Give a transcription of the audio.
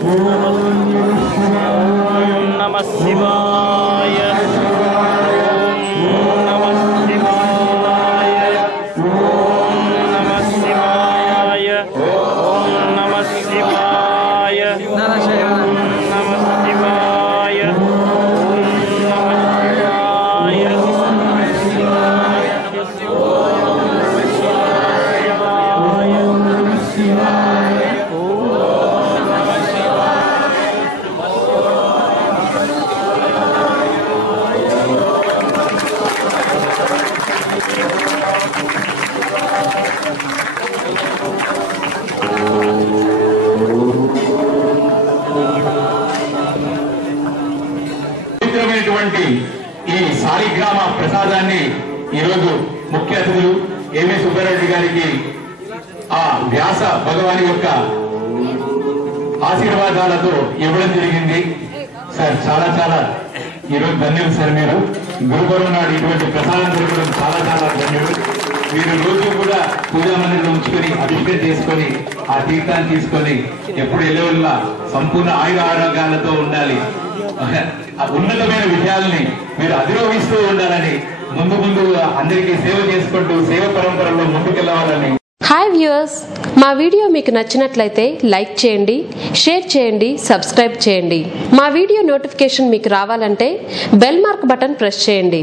Om Namah Namah Shivaya. ఉన్నటువంటి ఈ సాలిగ్రామ ప్రసాదాన్ని ఈరోజు ముఖ్య అతిథులు ఏమి సుబ్బారెడ్డి గారికి ఆ వ్యాస భగవాని యొక్క ఆశీర్వాదాలతో ఇవ్వడం జరిగింది. సార్ చాలా చాలా ఈరోజు ధన్యులు సార్ మీరు. గురుపౌర్ణమి నాడు ఇటువంటి ప్రసాదం జరగడం చాలా చాలా ధన్యులు. మీరు రోజు కూడా పూజా మందిరంలో ఉంచుకొని అభిషేకం చేసుకొని ఆ తీర్థాన్ని తీసుకొని ఎప్పుడు ఎల్లవల్ల సంపూర్ణ ఆయుర ఆరోగ్యాలతో ఉండాలి. ఉన్నతమైన విషయాల్ని మీరు అధిరోహిస్తూ ఉండాలని ముందు ముందు అందరికీ సేవ చేసుకుంటూ సేవ పరంపరలో ముందుకెళ్ళవాలని. హాయ్ వ్యూయర్స్ మా వీడియో మీకు నచ్చినట్లయితే లైక్ చేయండి షేర్ చేయండి సబ్స్క్రైబ్ చేయండి. మా వీడియో నోటిఫికేషన్ మీకు రావాలంటే బెల్ మార్క్ బటన్ ప్రెస్ చేయండి.